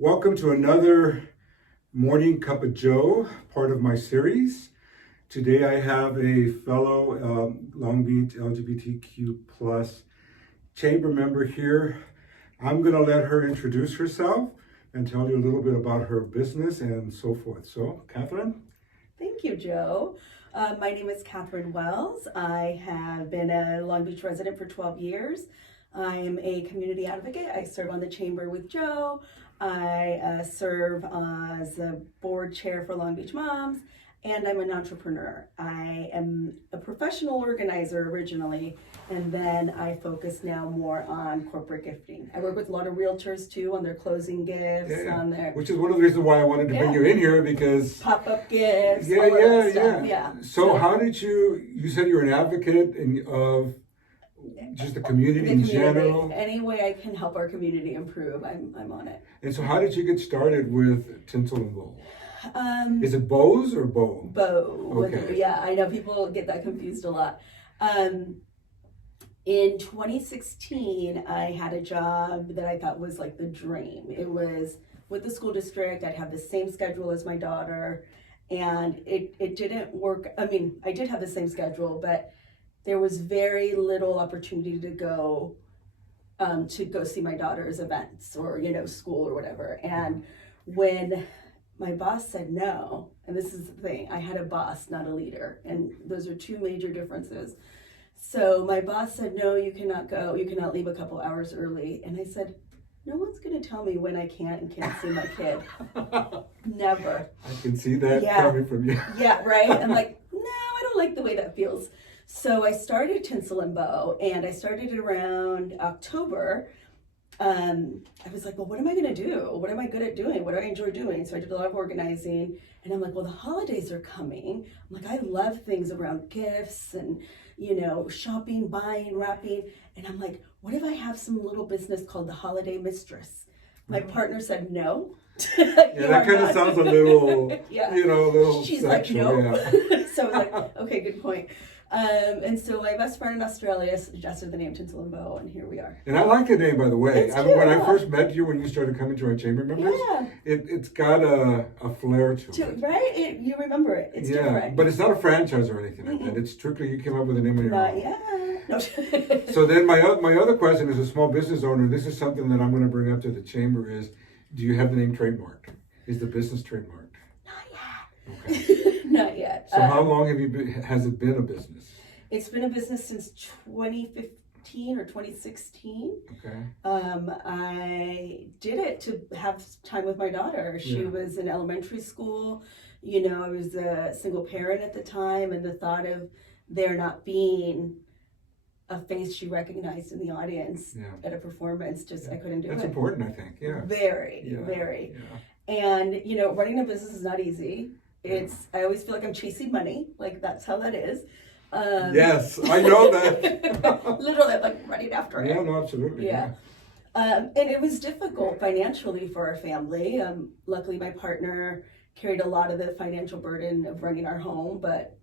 Welcome to another Morning Cup of Joe, part of my series. Today I have a fellow Long Beach LGBTQ plus chamber member here. I'm going to let her introduce herself and tell you a little bit about her business and so forth. So, Kathryn? Thank you, Joe. My name is Kathryn Wells. I have been a Long Beach resident for 12 years. I am a community advocate. I serve on the chamber with Joe. I serve as a board chair for Long Beach Moms, and I'm an entrepreneur. I am a professional organizer originally, and then I focus now more on corporate gifting. I work with a lot of realtors too on their closing gifts, on their which is one of the reasons why I wanted to bring you in here, because pop-up gifts. Yeah. So how did you said you're an advocate of just the community in general? Any way I can help our community improve, I'm on it. And so how did you get started with Tinsel and Bow? Is it bows or bow? Bow. Okay. Yeah, I know people get that confused a lot. In 2016, I had a job that I thought was like the dream. It was with the school district. I'd have the same schedule as my daughter, and it didn't work. I mean, I did have the same schedule, but there was very little opportunity to go see my daughter's events or, school or whatever. And when my boss said no, and this is the thing, I had a boss, not a leader. And those are two major differences. So my boss said, no, you cannot go. You cannot leave a couple hours early. And I said, no one's going to tell me when I can't and can't see my kid. Never. I can see that coming from you. Yeah, right? I'm like, no, I don't like the way that feels. So I started Tinsel and Bow, and I started it around October. I was like, well, what am I going to do? What am I good at doing? What do I enjoy doing? So I did a lot of organizing, and I'm like, well, the holidays are coming. I'm like, I love things around gifts and, shopping, buying, wrapping. And I'm like, what if I have some little business called the Holiday Mistress? My partner said no. That kind of sounds a little, a little She's sexual. like, no. Yeah. So I was like, okay, good point. And so my best friend in Australia suggested the name Tinsel and Bow, and here we are. And I like the name, by the way. It's cute, when I first met you, when you started coming to our chamber members, it's got a flair to it. Right? You remember it. It's different. But it's not a franchise or anything like that. It's strictly, you came up with a name on your own. No. So then my other question, as a small business owner, this is something that I'm going to bring up to the chamber is, do you have the name trademarked? Is the business trademarked? Not yet. Okay. Not yet. So how long has it been a business? It's been a business since 2015 or 2016. Okay. I did it to have time with my daughter. She was in elementary school. I was a single parent at the time, and the thought of there not being a face she recognized in the audience at a performance, I couldn't do it. That's important, I think. Yeah. Very. Yeah. And, running a business is not easy. I always feel like I'm chasing money. Like, that's how that is. Yes, I know that. Literally, I'm like running after it. Yeah, no, absolutely. Yeah. And it was difficult financially for our family. Luckily, my partner carried a lot of the financial burden of running our home, but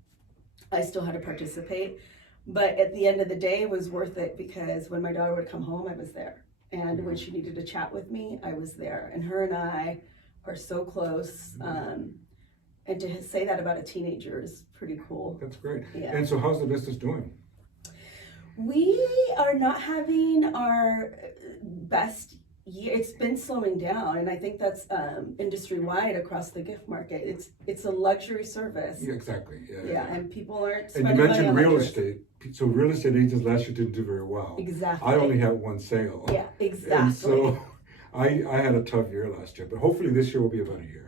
I still had to participate. But at the end of the day, it was worth it because when my daughter would come home, I was there. And when she needed to chat with me, I was there. And her and I are so close. And to say that about a teenager is pretty cool. That's great. Yeah. And so how's the business doing? We are not having our best year. It's been slowing down, and I think that's industry-wide across the gift market. It's a luxury service. Yeah, exactly. Yeah. And people aren't spending money on And you mentioned real luxury. estate. So real estate agents last year didn't do very well. Exactly. I only had one sale. Yeah, exactly. And so I had a tough year last year, but hopefully this year will be a better year.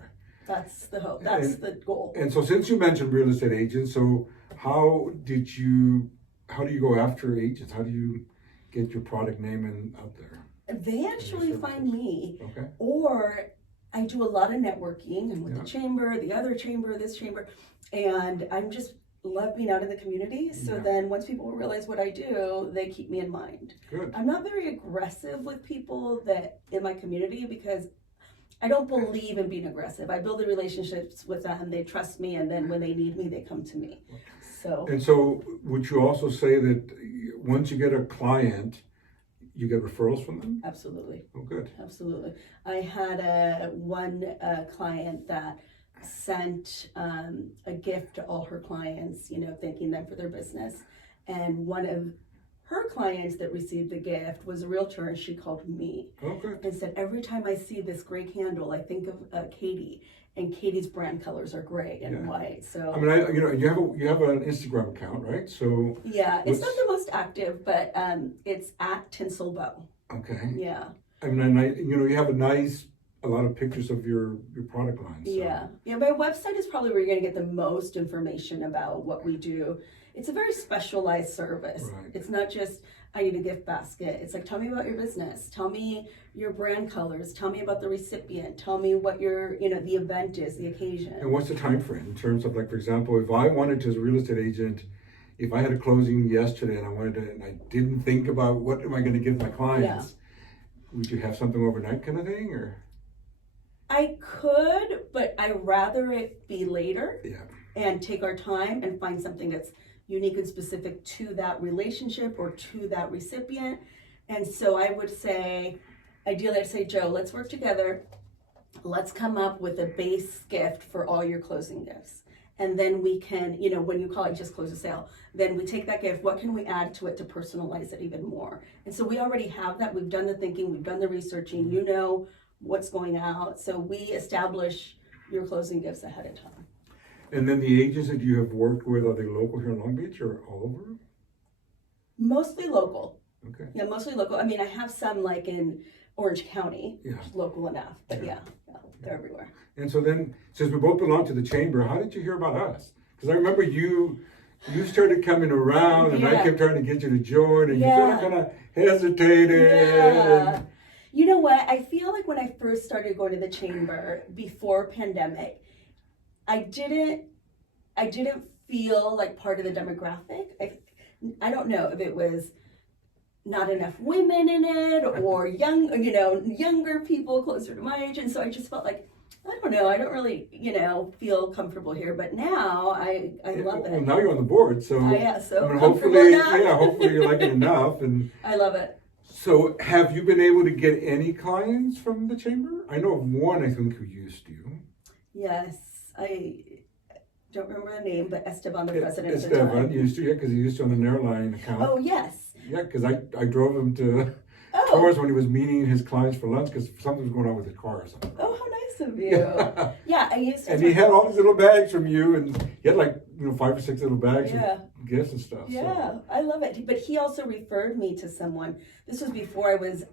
That's the hope. That's the goal. And so since you mentioned real estate agents, so how do you go after agents? How do you get your product name out there? They actually find me. Okay. Or I do a lot of networking. I'm with the chamber, the other chamber, this chamber, and I'm just love being out in the community. So then once people realize what I do, they keep me in mind. Good. I'm not very aggressive with people that in my community because I don't believe in being aggressive. I build the relationships with them, they trust me, and then when they need me, they come to me. And so would you also say that once you get a client, you get referrals from them? Absolutely. Oh, good. Absolutely. I had one client that sent a gift to all her clients, thanking them for their business. And one of her clients that received the gift was a realtor, and she called me and said, every time I see this gray candle, I think of Katie, and Katie's brand colors are gray and white. So I mean, you have an Instagram account, right? So yeah, it's not the most active, but it's at Tinsel and Bow. Okay. Yeah. I mean, you have a lot of pictures of your product line. So. Yeah. My website is probably where you're going to get the most information about what we do. It's a very specialized service. Right. It's not just, I need a gift basket. It's like, tell me about your business. Tell me your brand colors. Tell me about the recipient. Tell me what your, the event is, the occasion. And what's the time frame in terms of, like, for example, if I wanted to, as a real estate agent, if I had a closing yesterday and I didn't think about what am I going to give my clients, would you have something overnight kind of thing, or? I could, but I'd rather it be later. Yeah. And take our time and find something that's unique and specific to that relationship or to that recipient. And so I would say, ideally I'd say, Joe, let's work together. Let's come up with a base gift for all your closing gifts. And then we can, when you call it just close a sale, then we take that gift, what can we add to it to personalize it even more? And so we already have that. We've done the thinking, we've done the researching, what's going out. So we establish your closing gifts ahead of time. And then the agents that you have worked with, are they local here in Long Beach or all over? Mostly local. Okay. Yeah, mostly local. I mean, I have some like in Orange County, local enough, but they're everywhere. And so then, since we both belong to the chamber, how did you hear about us? Because I remember you started coming around, and I kept trying to get you to join, and you kind of hesitated. Yeah. You know what? I feel like when I first started going to the chamber before pandemic, I didn't feel like part of the demographic. I don't know if it was not enough women in it or younger people closer to my age. And so I just felt like, I don't know, I don't really, feel comfortable here. But now I love it. Well, now you're on the board. So, hopefully you like it enough. And I love it. So have you been able to get any clients from the chamber? I know of one, I think, who used you. Yes. I don't remember the name, but Esteban, the president at the time. Esteban used to, because he used to on an airline account. Oh, yes. Yeah, because I drove him to tours when he was meeting his clients for lunch because something was going on with his car or something. Oh, how nice of you. Yeah, I used to. And he had all these little bags from you, and he had 5 or 6 little bags of gifts and stuff. Yeah, so. I love it. But he also referred me to someone. This was before I was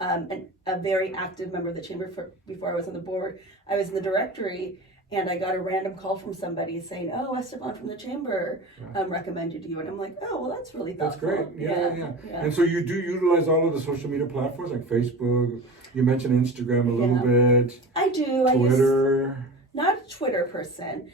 a very active member of the chamber, before I was on the board. I was in the directory. And I got a random call from somebody saying, "Oh, Esteban from the chamber recommended you," and I'm like, "Oh, well, that's really thoughtful." That's great. Yeah. And so you do utilize all of the social media platforms like Facebook. You mentioned Instagram a little bit. I do. Twitter. Not a Twitter person.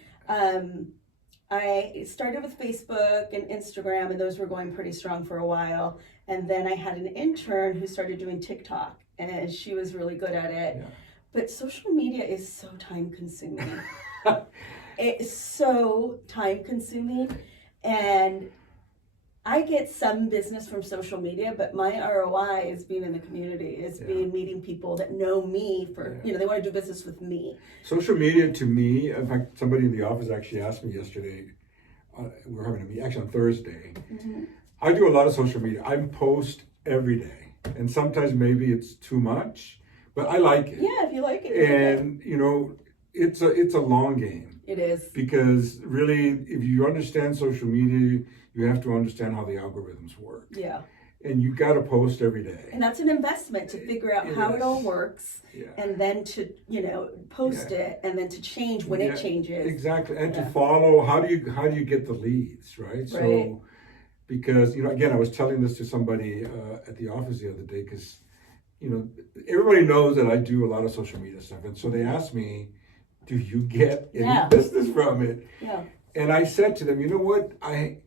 I started with Facebook and Instagram, and those were going pretty strong for a while. And then I had an intern who started doing TikTok, and she was really good at it. Yeah. But social media is so time consuming. It's so time consuming. And I get some business from social media, but my ROI is being in the community, is being meeting people that know me for, they want to do business with me. Social media to me, in fact, somebody in the office actually asked me yesterday, we were having a meeting, actually on Thursday. Mm-hmm. I do a lot of social media. I post every day. And sometimes maybe it's too much. But I like it. Yeah, if you like it. And, it's a long game. It is. Because really, if you understand social media, you have to understand how the algorithms work. Yeah. And you got to post every day. And that's an investment to figure out how it all works. Yeah. And then to, post it and then to change when it changes. Exactly. And to follow, how do you get the leads, right? So, because, again, I was telling this to somebody at the office the other day because, everybody knows that I do a lot of social media stuff. And so they asked me, do you get any business from it? Yeah. And I said to them, you know what? I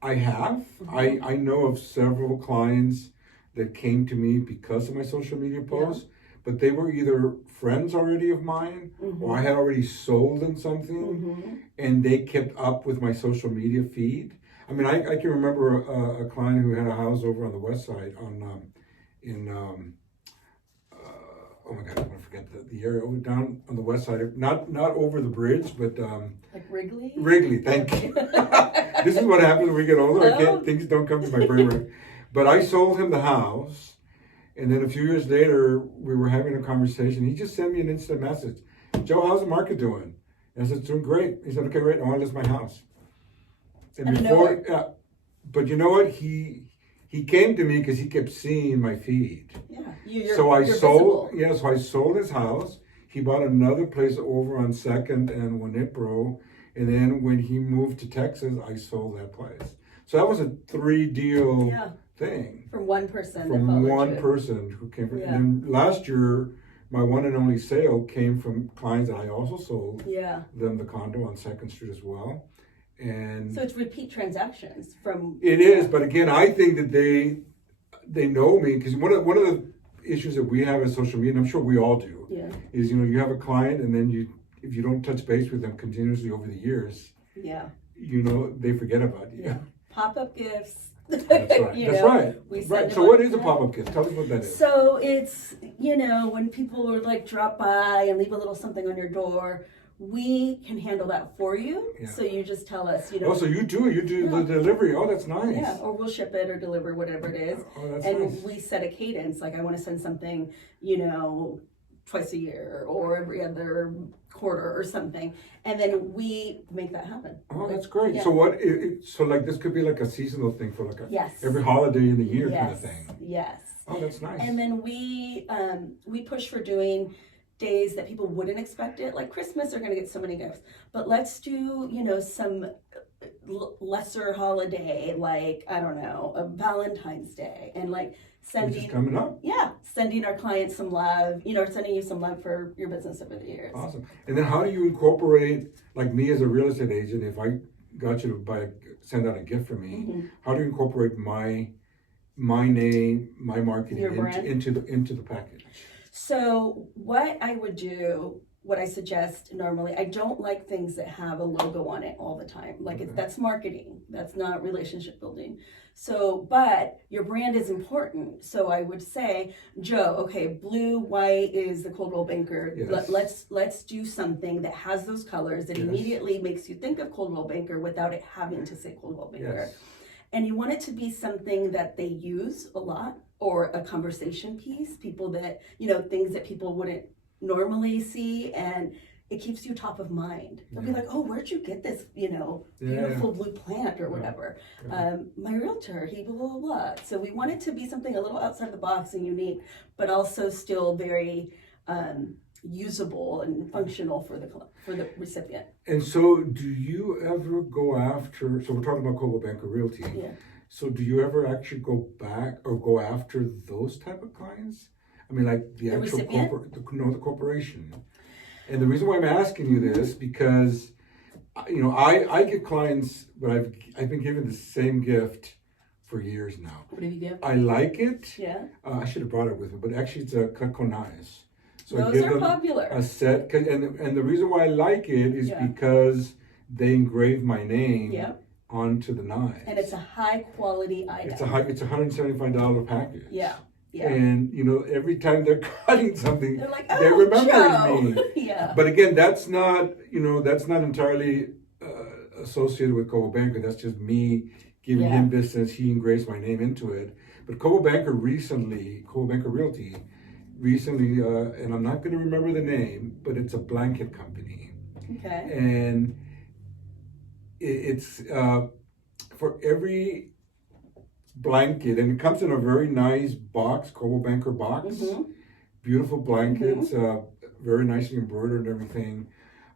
have. Mm-hmm. I know of several clients that came to me because of my social media posts, but they were either friends already of mine or I had already sold them something and they kept up with my social media feed. I mean, I can remember a client who had a house over on the west side on in oh my God, I'm gonna forget the area over down on the west side, not over the bridge, but Like Wrigley? Wrigley, thank you. This is what happens when we get older. I can't, things don't come to my brain right. But I sold him the house, and then a few years later, we were having a conversation. He just sent me an instant message. Joe, how's the market doing? And I said, it's doing great. He said, okay, great, I want to list my house. And before, but you know what? He came to me because he kept seeing my feed. Yeah, so I sold. visible. Yeah, so I sold his house. He bought another place over on Second and Winipro, and then when he moved to Texas, I sold that place. So that was a 3-deal thing. From one person. From one person who came from. Yeah. And then last year, my one and only sale came from clients that I also sold them the condo on 2nd Street as well. And so it's repeat transactions from. It is, but again, I think that they know me because one of the issues that we have as social media, and I'm sure we all do, is you have a client and then if you don't touch base with them continuously over the years, they forget about you. Yeah. Pop-up gifts. That's right. Right. So what is a pop-up gift? Tell us what that is. So it's, when people would like drop by and leave a little something on your door, we can handle that for you. Yeah. So you just tell us, Oh, so you do the delivery. Oh, that's nice. Yeah, or we'll ship it or deliver, whatever it is. Oh, that's and nice. We set a cadence, like I want to send something, twice a year or every other quarter or something, and then we make that happen. Oh, that's great. Yeah. So so like this could be like a seasonal thing for like every holiday in the year kind of thing. Yes. Oh, that's nice. And then we push for doing days that people wouldn't expect it, like Christmas are going to get so many gifts, but let's do some lesser holiday, like I don't know, a Valentine's Day, and like sending, which is coming up. Yeah, sending our clients some love, sending you some love for your business over the years. Awesome. And then how do you incorporate, like me as a real estate agent, if I got you to send out a gift for me, how do you incorporate my name, my marketing into the package? So what I would do, what I suggest normally, I don't like things that have a logo on it all the time. Like that's marketing. That's not relationship building. So, but your brand is important. So I would say, Joe, okay, blue, white is the Coldwell Banker. Yes. Let's do something that has those colors that immediately makes you think of Coldwell Banker without it having to say Coldwell Banker. Yes. And you want it to be something that they use a lot, or a conversation piece, people that, things that people wouldn't normally see, and it keeps you top of mind. They'll be like, oh, where'd you get this, beautiful blue plant or whatever. My realtor, he blah, blah, blah. So we want it to be something a little outside of the box and unique, but also still very usable and functional for the recipient. And so do you ever go after, so we're talking about Coldwell Banker Realty. Yeah. So do you ever actually go back or go after those type of clients? I mean, like the actual the corporation. And the reason why I'm asking you this, because I get clients, but I've been given the same gift for years now. What do you give? I like it. Yeah. I should have brought it with me, but actually it's a Kakonais. So those I give are them popular. A set, and the reason why I like it is because they engrave my name onto the knives. And it's a high quality item. It's a $175 package. Yeah. Yeah. And every time they're cutting something, they're like, they're remembering me. Yeah. But again, that's not entirely associated with Coldwell Banker. That's just me giving him business. He engraves my name into it. But Coldwell Banker Realty recently, and I'm not going to remember the name, but it's a blanket company. Okay. And it's for every blanket, and it comes in a very nice box, Coldwell Banker box. Beautiful blankets, very nicely embroidered and everything.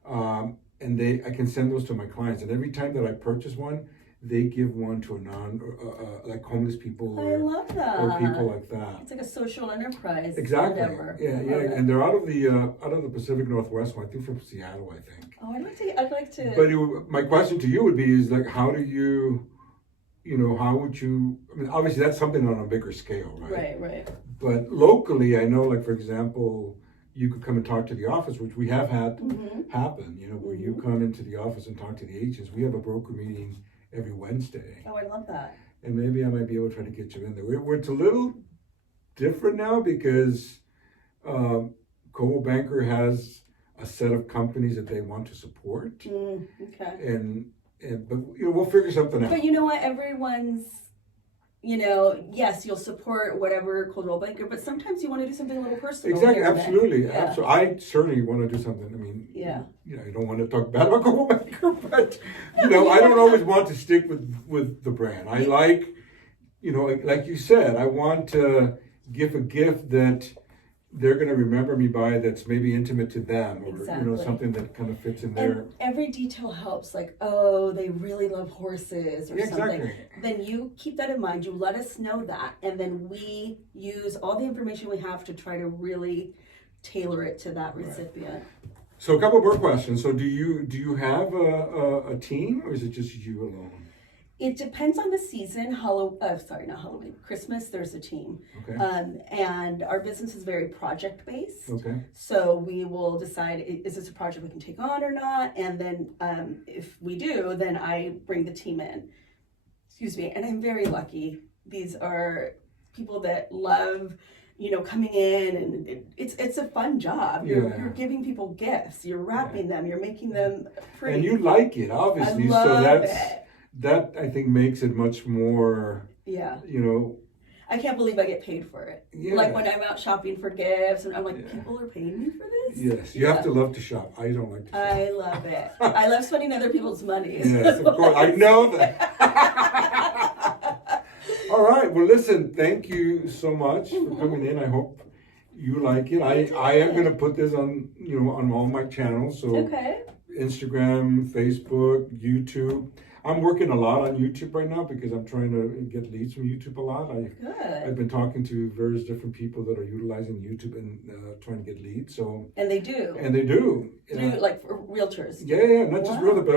And I can send those to my clients. And every time that I purchase one, they give one to like homeless people. I love that. Or people like that. It's like a social enterprise. Exactly. Endeavor. Yeah. And they're out of the Pacific Northwest one. I think from Seattle, I think. Oh, I'd like to. But my question to you would be: is like, how do you? How would you? I mean, obviously that's something on a bigger scale, right? Right. But locally, I know, like for example, you could come and talk to the office, which we have had happen. Where you come into the office and talk to the agents. We have a broker meeting every Wednesday. Oh, I love that. And maybe I might be able to try to get you in there. Where it's a little different now because Coldwell Banker has a set of companies that they want to support, Okay. and but we'll figure something out. But you know what? Everyone's, yes, you'll support whatever Coldwell Banker, but sometimes you want to do something a little personal. Exactly, here and there. absolutely, Yeah. absolutely. I certainly want to do something. I mean, Yeah. I don't want to talk bad about Coldwell Banker, but Yeah, I you don't don't always have- want to stick with the brand. I like, like you said, I want to give a gift that they're going to remember me by, that's maybe intimate to them, or Exactly. something that kind of fits in there. And every detail helps, like, oh, they really love horses or Yeah, something. exactly. Then you keep that in mind, you let us know that, and then we use all the information we have to try to really tailor it to that recipient. So a couple more questions. So do you have a team, or is it just you alone? It depends on the season. Not Halloween. Christmas, there's a team. Okay. And our business is very project based. Okay. So we will decide, is this a project we can take on or not? And then if we do, then I bring the team in. Excuse me. And I'm very lucky. These are people that love, coming in, and it's a fun job. You're giving people gifts. You're wrapping them. You're making them pretty. And you like it, obviously. I love so it. That I think makes it much more. Yeah. I can't believe I get paid for it. Yeah. Like when I'm out shopping for gifts, and I'm like, Yeah. people are paying me for this? Yes, you have to love to shop. I don't like to shop. I love it. I love spending other people's money. Yes, of course. I know that. All right. Well, listen, thank you so much for coming in. I hope you like it. I am going to put this on, on all my channels. So Okay. Instagram, Facebook, YouTube. I'm working a lot on YouTube right now because I'm trying to get leads from YouTube a lot. I've Good. been talking to various different people that are utilizing YouTube and trying to get leads. So And they do. and they do. Like for realtors. Yeah, not just Wow. real, but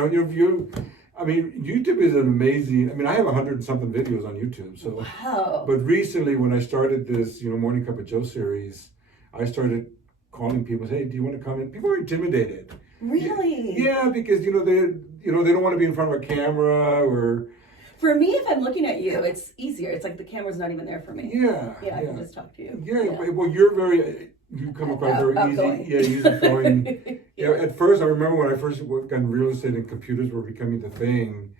YouTube is an amazing. I have 100 and something videos on YouTube. So, Wow. but recently when I started this, Morning Cup of Joe series, I started calling people, hey, do you want to come in? People are intimidated. Really? Yeah, because they don't want to be in front of a camera or. For me, if I'm looking at you, it's easier. It's like the camera's not even there for me. Yeah. Yeah, I can just talk to you. Yeah. Well, you come across very Outgoing. easy. Yeah, easygoing. Yeah. At first, I remember when I first worked on real estate and computers were becoming the thing,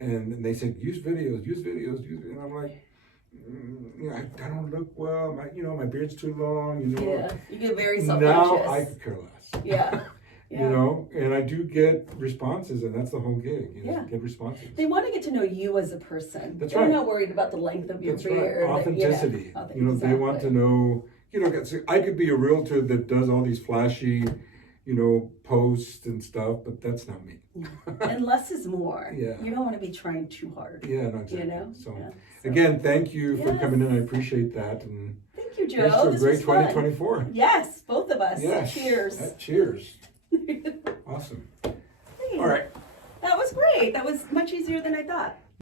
and they said use videos, and I'm like, I don't look well. My beard's too long. Yeah, you get very self-conscious. Now I could care less. Yeah. Yeah. And I do get responses, and that's the whole gig. Get responses. They want to get to know you as a person. That's They're right. not worried about the length of your That's beard. right. Authenticity. Yeah. They want to know. I could be a realtor that does all these flashy, posts and stuff, but that's not me. And less is more. Yeah. You don't want to be trying too hard. Yeah, not exactly. So Again, thank you for Yes. coming in. I appreciate that, and thank you, here's Joe. to a This great was fun. 2024. Yes, both of us. Yes. Cheers. Cheers. Awesome. All right. That was great. That was much easier than I thought.